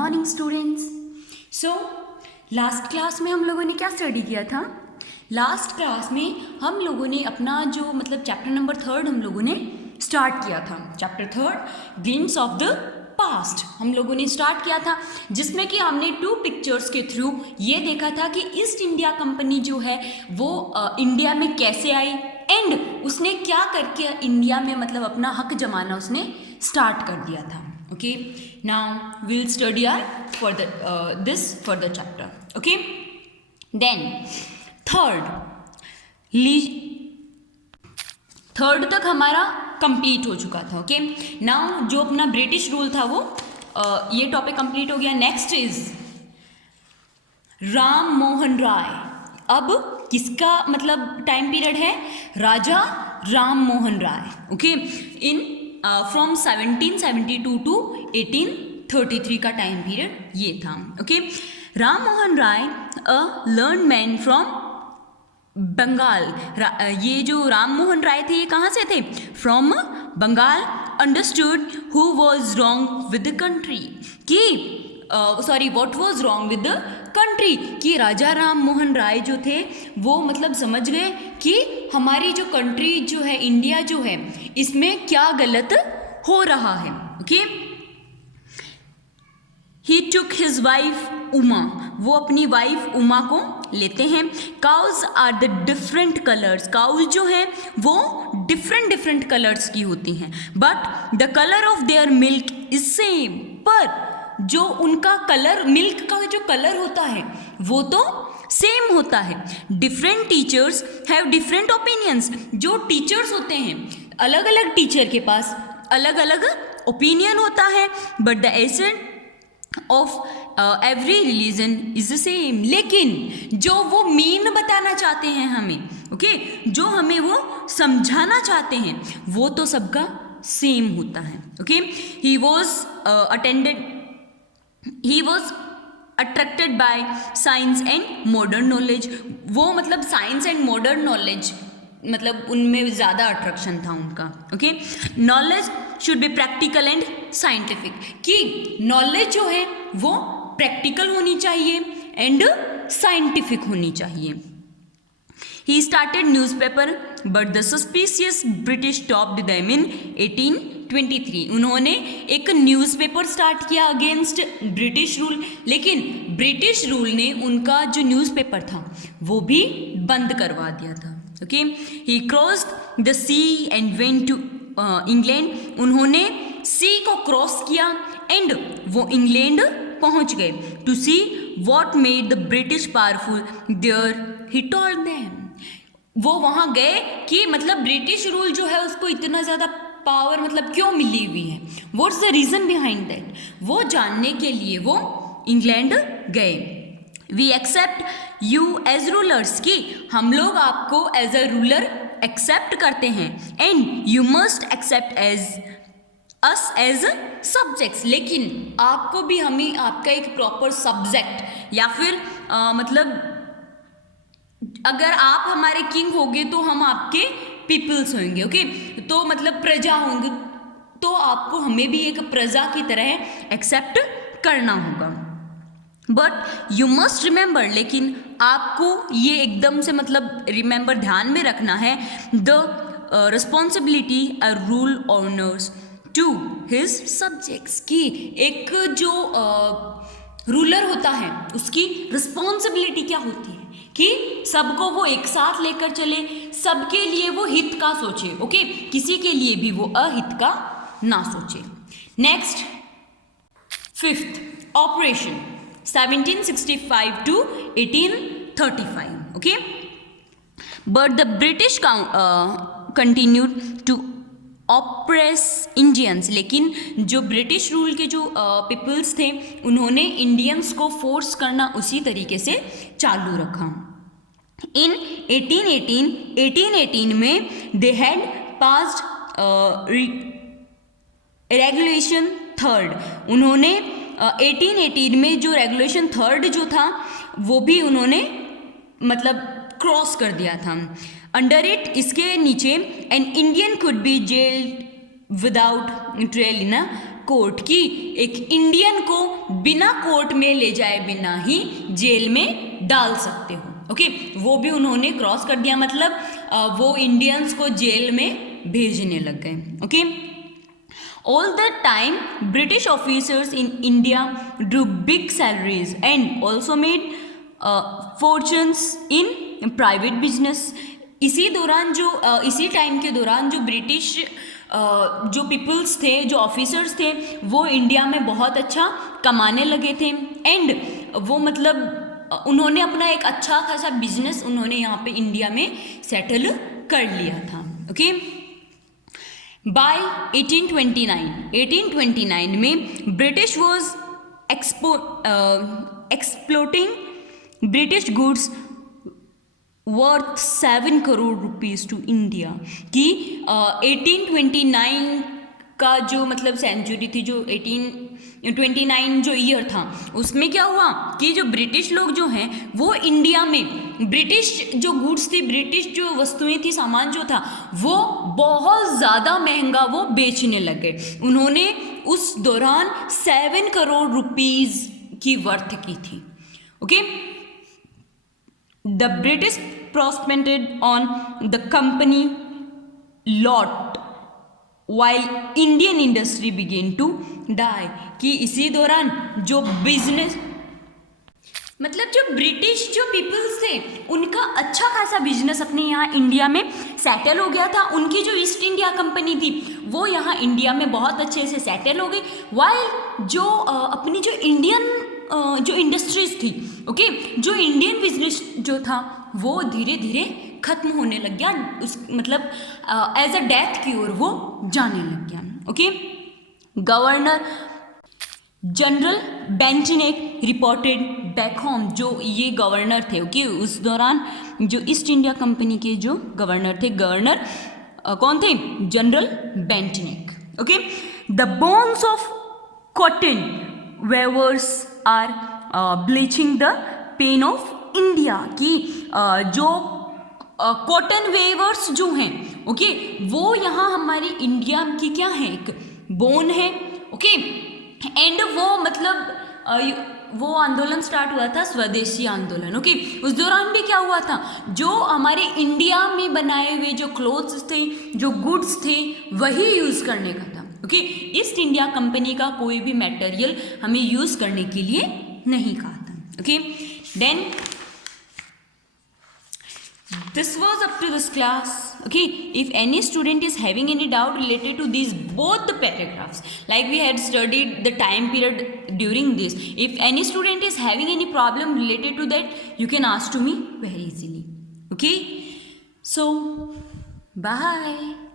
Morning students. So last class में हम लोगों ने क्या स्टडी किया था? लास्ट क्लास में हम लोगों ने अपना जो चैप्टर नंबर 3 हम लोगों ने स्टार्ट किया था। Chapter 3 glimpse of the past हम लोगों ने स्टार्ट किया था, जिसमें कि हमने 2 पिक्चर्स के थ्रू ये देखा था कि ईस्ट इंडिया कंपनी जो है वो इंडिया में कैसे आई एंड उसने क्या करके इंडिया में अपना हक जमाना उसने स्टार्ट कर दिया था। Okay, now we'll study our further chapter. Okay, then third तक हमारा कंप्लीट हो चुका था। ओके, नाउ जो अपना ब्रिटिश रूल था वो ये टॉपिक कंप्लीट हो गया। Next is Ram Mohan Roy. अब किसका टाइम पीरियड है? Raja Ram Mohan Roy. Okay, in from 1772 to 1833 का टाइम पीरियड ये था। Okay, Ram Mohan Roy a learn man from Bengal. ये जो राम मोहन राय थे ये कहाँ से थे? From Bengal. Understood who was wrong with the country कि what was wrong with the country, कि राजा राम मोहन राय जो थे वो समझ गए कि हमारी जो कंट्री जो है, इंडिया जो है, इसमें क्या गलत हो रहा है। Okay, he took his wife Uma. वो अपनी वाइफ उमा को लेते हैं। Cows are the different colours. Cows जो है वो डिफरेंट कलर्स की होती हैं, but the colour of their milk is same. पर जो उनका कलर, मिल्क का जो कलर होता है वो तो सेम होता है। Different teachers have different opinions. जो टीचर्स होते हैं, अलग अलग टीचर के पास अलग अलग ओपिनियन होता है, but the essence of every religion is the same. लेकिन जो वो मीन बताना चाहते हैं हमें, ओके, जो हमें वो समझाना चाहते हैं वो तो सबका सेम होता है। Okay, he was attracted by science and modern knowledge. वो साइंस एंड मॉडर्न नॉलेज उनमें ज़्यादा अट्रैक्शन था उनका। Okay, knowledge should be practical and scientific, कि नॉलेज जो है वो प्रैक्टिकल होनी चाहिए एंड साइंटिफिक होनी चाहिए। He started newspaper but the suspicious British topped them in 1823। उन्होंने एक न्यूज़पेपर स्टार्ट किया अगेंस्ट ब्रिटिश रूल, लेकिन ब्रिटिश रूल ने उनका जो न्यूज़पेपर था वो भी बंद करवा दिया था। Okay, he crossed the sea and went to England. उन्होंने सी को क्रॉस किया एंड वो इंग्लैंड पहुंच गए। To see what made the British powerful there he told them. वो वहाँ गए कि ब्रिटिश रूल जो है उसको इतना ज़्यादा पावर क्यों मिली हुई है, what's the reason behind that, वो जानने के लिए वो इंग्लैंड गए। We accept you as rulers, कि हम लोग आपको एज अ रूलर एक्सेप्ट करते हैं, and you must accept as us as subjects. लेकिन आपको भी हमें आपका एक प्रॉपर सब्जेक्ट, या फिर अगर आप हमारे किंग होंगे तो हम आपके पीपल्स होंगे। ओके, तो प्रजा होंगे, तो आपको हमें भी एक प्रजा की तरह एक्सेप्ट करना होगा। बट यू मस्ट रिमेंबर, लेकिन आपको ये एकदम से रिमेंबर, ध्यान में रखना है, the responsibility a rule owners to his subjects, की एक जो रूलर होता है उसकी रिस्पॉन्सिबिलिटी क्या होती है कि सबको वो एक साथ लेकर चले, सबके लिए वो हित का सोचे। ओके, किसी के लिए भी वो अहित का ना सोचे। Next, 5th operation 1765 to 1835. Okay, but the British continued to oppress Indians. लेकिन जो ब्रिटिश रूल के जो पीपल्स थे उन्होंने इंडियंस को फोर्स करना उसी तरीके से चालू रखा। इन 1818 में they had passed regulation 3rd। उन्होंने 1818 में जो रेगुलेशन 3rd जो था वो भी उन्होंने क्रॉस कर दिया था। अंडर इट, इसके नीचे, an Indian could be gelled without trial in a court की एक इंडियन को बिना कोर्ट में ले जाए बिना ही जेल में डाल सकते हो। ओके, वो भी उन्होंने क्रॉस कर दिया, मतलब वो इंडियंस को जेल में भेजने लग गए। Okay, all the time British officers in India drew big salaries and also made fortunes in private business। इसी दौरान जो इसी टाइम के दौरान जो ब्रिटिश जो पीपल्स थे, जो ऑफिसर्स थे, वो इंडिया में बहुत अच्छा कमाने लगे थे एंड वो मतलब उन्होंने अपना एक अच्छा खासा बिजनेस उन्होंने यहाँ पे इंडिया में सेटल कर लिया था। ओके, बाय 1829 में British was exploiting British goods worth 7 crore rupees to India कि 1829 का जो मतलब सेंचुरी थी, जो 1829 जो ईयर था, उसमें क्या हुआ कि जो ब्रिटिश लोग जो हैं वो इंडिया में ब्रिटिश जो गुड्स थी, ब्रिटिश जो वस्तुएं थी, सामान जो था, वो बहुत ज़्यादा महंगा वो बेचने लगे। उन्होंने उस दौरान 7 करोड़ रुपीज़ की वर्थ की थी। Okay, the British prospected on the company lot while Indian industry began to die। कि इसी दौरान जो बिजनेस मतलब जो ब्रिटिश जो पीपल्स थे उनका अच्छा खासा बिजनेस अपने यहाँ इंडिया में सेटल हो गया था। उनकी जो ईस्ट इंडिया कंपनी थी वो यहाँ इंडिया में बहुत अच्छे से सेटल हो गई, वाइल जो अपनी जो इंडियन जो इंडस्ट्रीज थी, ओके, जो इंडियन बिजनेस जो था वो धीरे धीरे खत्म होने लग गया, उस मतलब एज अ डेथ की ओर वो जाने लग गया। Okay, governor general Bentinck reported back home, जो ये गवर्नर थे, ओके, उस दौरान जो ईस्ट इंडिया कंपनी के जो गवर्नर थे, गवर्नर कौन थे? General Bentinck. Okay, the bones of cotton weavers are bleaching the plains of India की जो कॉटन वेवर्स जो हैं, ओके, वो यहाँ हमारी इंडिया की क्या है, एक बोन है। ओके, एंड वो मतलब वो आंदोलन स्टार्ट हुआ था स्वदेशी आंदोलन। ओके, उस दौरान भी क्या हुआ था, जो हमारे इंडिया में बनाए हुए जो क्लोथ्स थे, जो गुड्स थे, वही यूज़ करने का था। ओके, ईस्ट इंडिया कंपनी का कोई भी मटेरियल हमें यूज़ करने के लिए नहीं कहा था। Okay, then this was up to this class. Okay, if any student is having any doubt related to these both the paragraphs, like we had studied the time period during this, if any student is having any problem related to that, you can ask to me very easily. Okay, so bye.